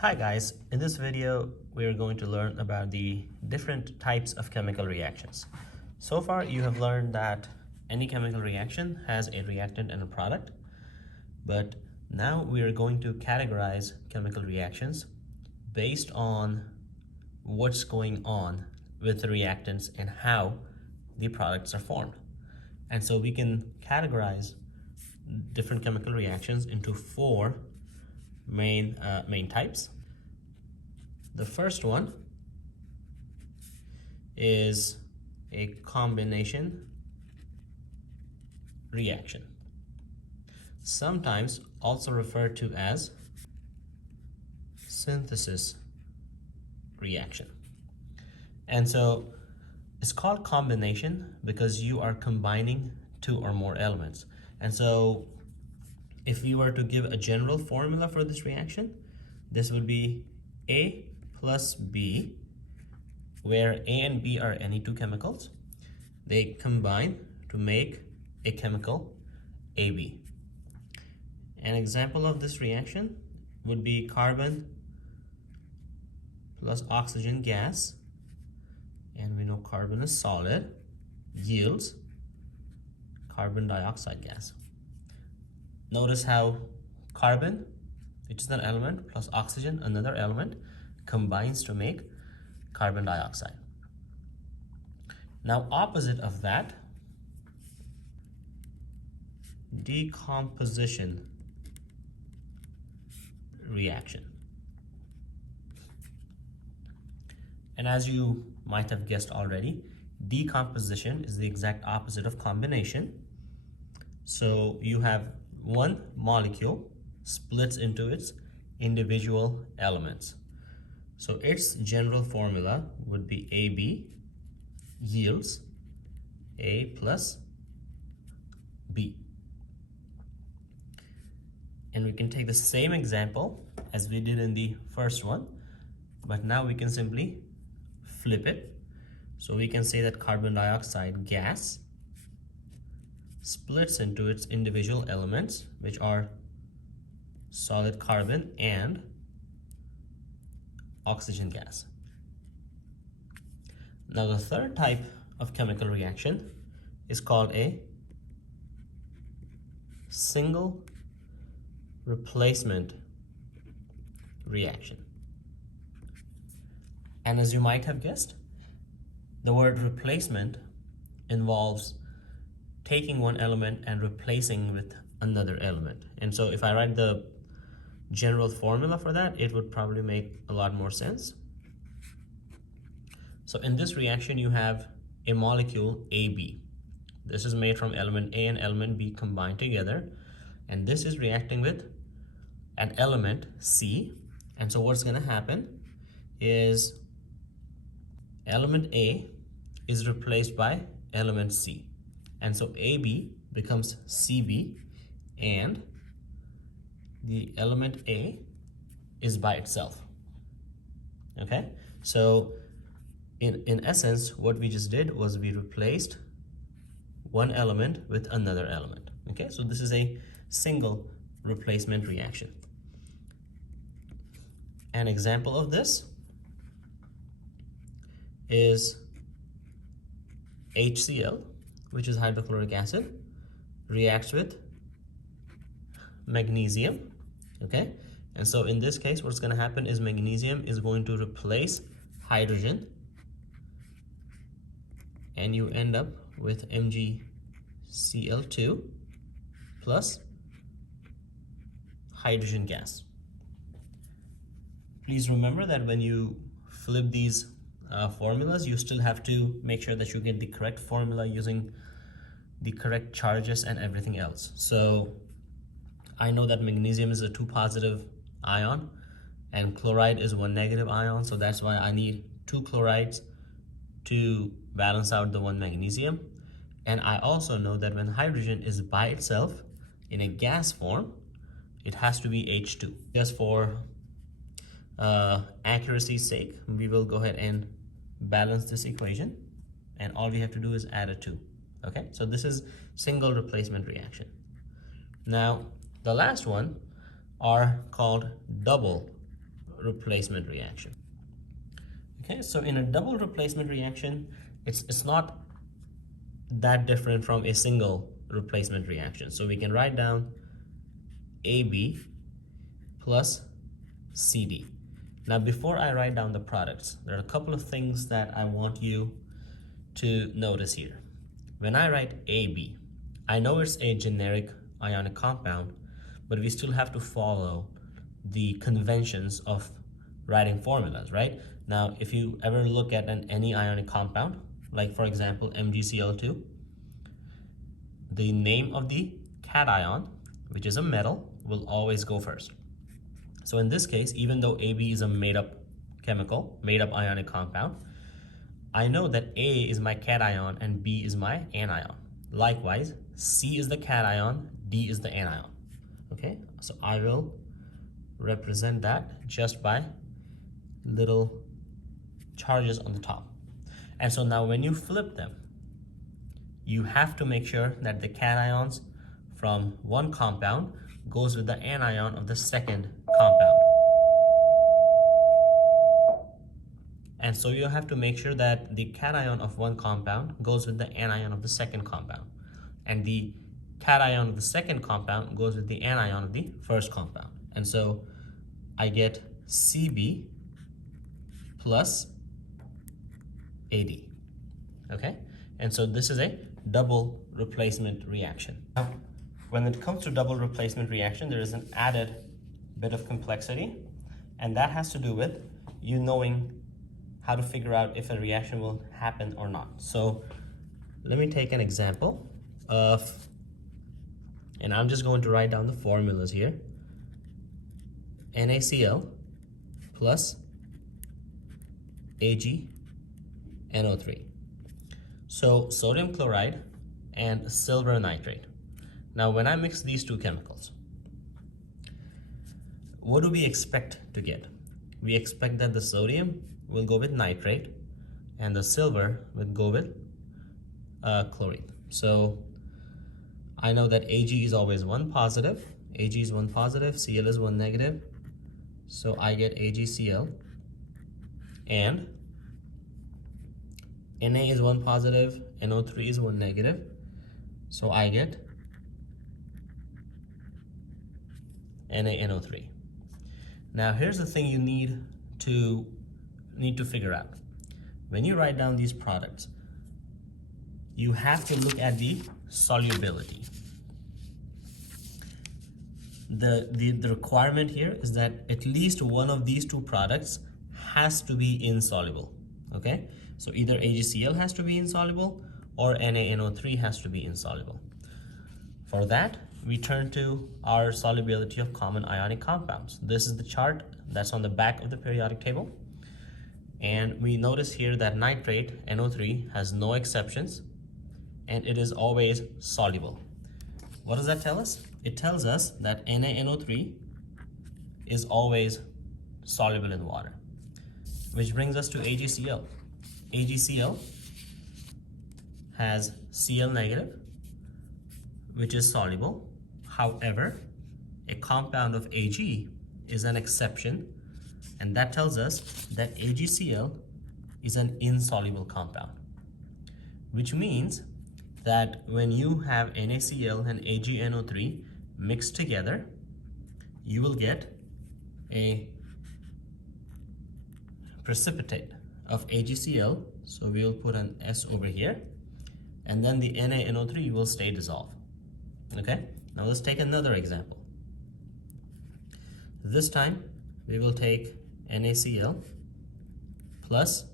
Hi guys, in this video we are going to learn about the different types of chemical reactions. So far you have learned that any chemical reaction has a reactant and a product, but now we are going to categorize chemical reactions based on what's going on with the reactants and how the products are formed. And so we can categorize different chemical reactions into four main types. The first one is a combination reaction, sometimes also referred to as synthesis reaction. And so it's called combination because you are combining two or more elements. And so if we were to give a general formula for this reaction, this would be A plus B, where A and B are any two chemicals. They combine to make a chemical AB. An example of this reaction would be carbon plus oxygen gas, and we know carbon is solid, yields carbon dioxide gas. Notice how carbon, which is an element, plus oxygen, another element, combines to make carbon dioxide. Now, opposite of that, decomposition reaction. And as you might have guessed already, decomposition is the exact opposite of combination. So you have one molecule splits into its individual elements. So its general formula would be AB yields A plus B. And we can take the same example as we did in the first one, but now we can simply flip it. So we can say that carbon dioxide gas splits into its individual elements, which are solid carbon and oxygen gas. Now the third type of chemical reaction is called a single replacement reaction. And as you might have guessed, the word replacement involves taking one element and replacing with another element. And so if I write the general formula for that, it would probably make a lot more sense. So in this reaction, you have a molecule AB. This is made from element A and element B combined together. And this is reacting with an element C. And so what's gonna happen is element A is replaced by element C. And so AB becomes CB, and the element A is by itself. Okay, so in essence, what we just did was we replaced one element with another element. Okay, so this is a single replacement reaction. An example of this is HCl, which is hydrochloric acid, reacts with magnesium. Okay, and so in this case, what's going to happen is magnesium is going to replace hydrogen, and you end up with MgCl2 plus hydrogen gas. Please remember that when you flip these formulas, you still have to make sure that you get the correct formula using the correct charges and everything else. So I know that magnesium is a 2 positive ion and chloride is 1 negative ion, so that's why I need 2 chlorides to balance out the 1 magnesium. And I also know that when hydrogen is by itself in a gas form, it has to be H2. Just for accuracy's sake, we will go ahead and balance this equation, and all we have to do is add a 2. Okay, so this is single replacement reaction. Now the last one are called double replacement reaction. Okay, so in a double replacement reaction, it's not that different from a single replacement reaction. So we can write down AB plus CD. Now, before I write down the products, there are a couple of things that I want you to notice here. When I write AB, I know it's a generic ionic compound, but we still have to follow the conventions of writing formulas, right? Now, if you ever look at any ionic compound, like for example, MgCl2, the name of the cation, which is a metal, will always go first. So in this case, even though AB is a made-up ionic compound, I know that A is my cation and B is my anion. Likewise, C is the cation, D is the anion. Okay, so I will represent that just by little charges on the top. And so now when you flip them, you have to make sure that the cations from one compound goes with the anion of the second compound. And so you have to make sure that the cation of one compound goes with the anion of the second compound. And the cation of the second compound goes with the anion of the first compound. And so I get Cb plus Ad. Okay? And so this is a double replacement reaction. Now, when it comes to double replacement reaction, there is an added bit of complexity, and that has to do with you knowing how to figure out if a reaction will happen or not. So let me take an example of, and I'm just going to write down the formulas here. NaCl plus AgNO3. So sodium chloride and silver nitrate. Now when I mix these two chemicals, what do we expect to get? We expect that the sodium will go with nitrate and the silver will go with chlorine. So I know that Ag is always 1 positive, Ag is 1 positive, Cl is 1 negative. So I get AgCl, and Na is 1 positive, NO3 is 1 negative. So I get NaNO3. Now here's the thing you need to figure out. When you write down these products, you have to look at the solubility. The requirement here is that at least one of these two products has to be insoluble. Okay, so either AgCl has to be insoluble or NaNO3 has to be insoluble. For that, we turn to our solubility of common ionic compounds. This is the chart that's on the back of the periodic table. And we notice here that nitrate, NO3, has no exceptions, and it is always soluble. What does that tell us? It tells us that NaNO3 is always soluble in water. Which brings us to AgCl. AgCl has Cl negative, which is soluble. However, a compound of Ag is an exception, and that tells us that AgCl is an insoluble compound, which means that when you have NaCl and AgNO3 mixed together, you will get a precipitate of AgCl. So we will put an S over here, and then the NaNO3 will stay dissolved. Okay, now let's take another example. This time we will take NaCl plus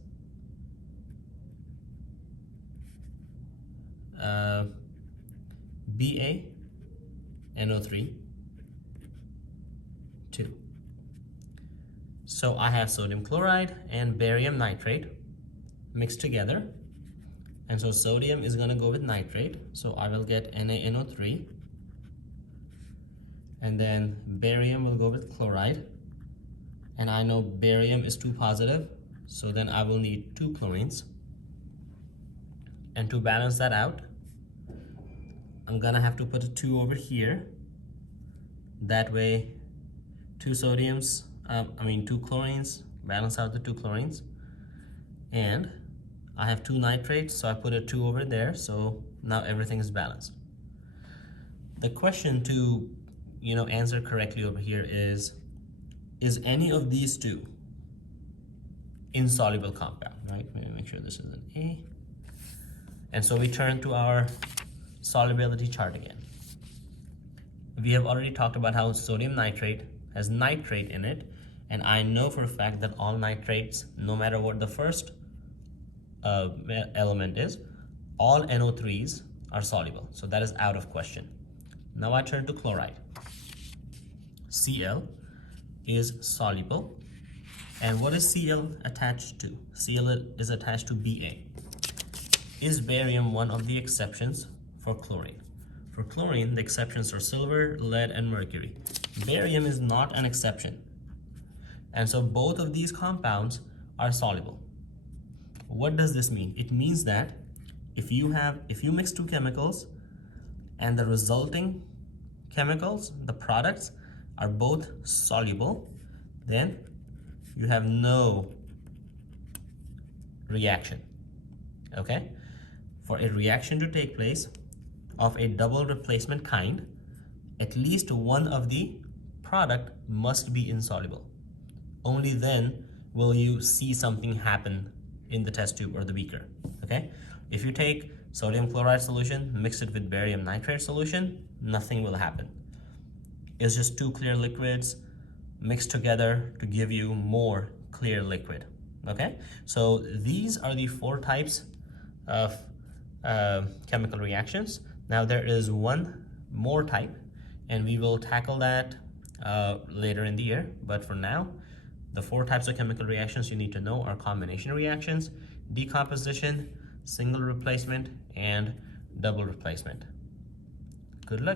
BaNO3 2. So I have sodium chloride and barium nitrate mixed together, and so sodium is going to go with nitrate, so I will get NaNO3, and then barium will go with chloride, and I know barium is 2 positive, so then I will need 2 chlorines. And to balance that out, I'm gonna have to put a 2 over here. That way 2 sodiums two chlorines, balance out the two chlorines, and I have two nitrates, so I put a 2 over there, so now everything is balanced. The question to answer correctly over here is any of these two insoluble compound, right? Let me make sure this is an A. And so we turn to our solubility chart again. We have already talked about how sodium nitrate has nitrate in it, and I know for a fact that all nitrates, no matter what the first element is, all NO3s are soluble, so that is out of question. Now I turn to chloride. Cl is soluble, and what is Cl attached to? Cl is attached to Ba. Is barium one of the exceptions for chlorine? For chlorine, the exceptions are silver, lead, and mercury. Barium is not an exception, and so both of these compounds are soluble. What does this mean? It means that if you mix two chemicals and the resulting chemicals, the products, are both soluble, then you have no reaction. Okay? For a reaction to take place of a double replacement kind, at least one of the product must be insoluble. Only then will you see something happen in the test tube or the beaker. Okay? If you take sodium chloride solution, mix it with barium nitrate solution, nothing will happen. It's just two clear liquids mixed together to give you more clear liquid. Okay? So these are the 4 types of chemical reactions. Now there is one more type, and we will tackle that later in the year. But for now, the 4 types of chemical reactions you need to know are combination reactions, decomposition, single replacement, and double replacement. Good luck.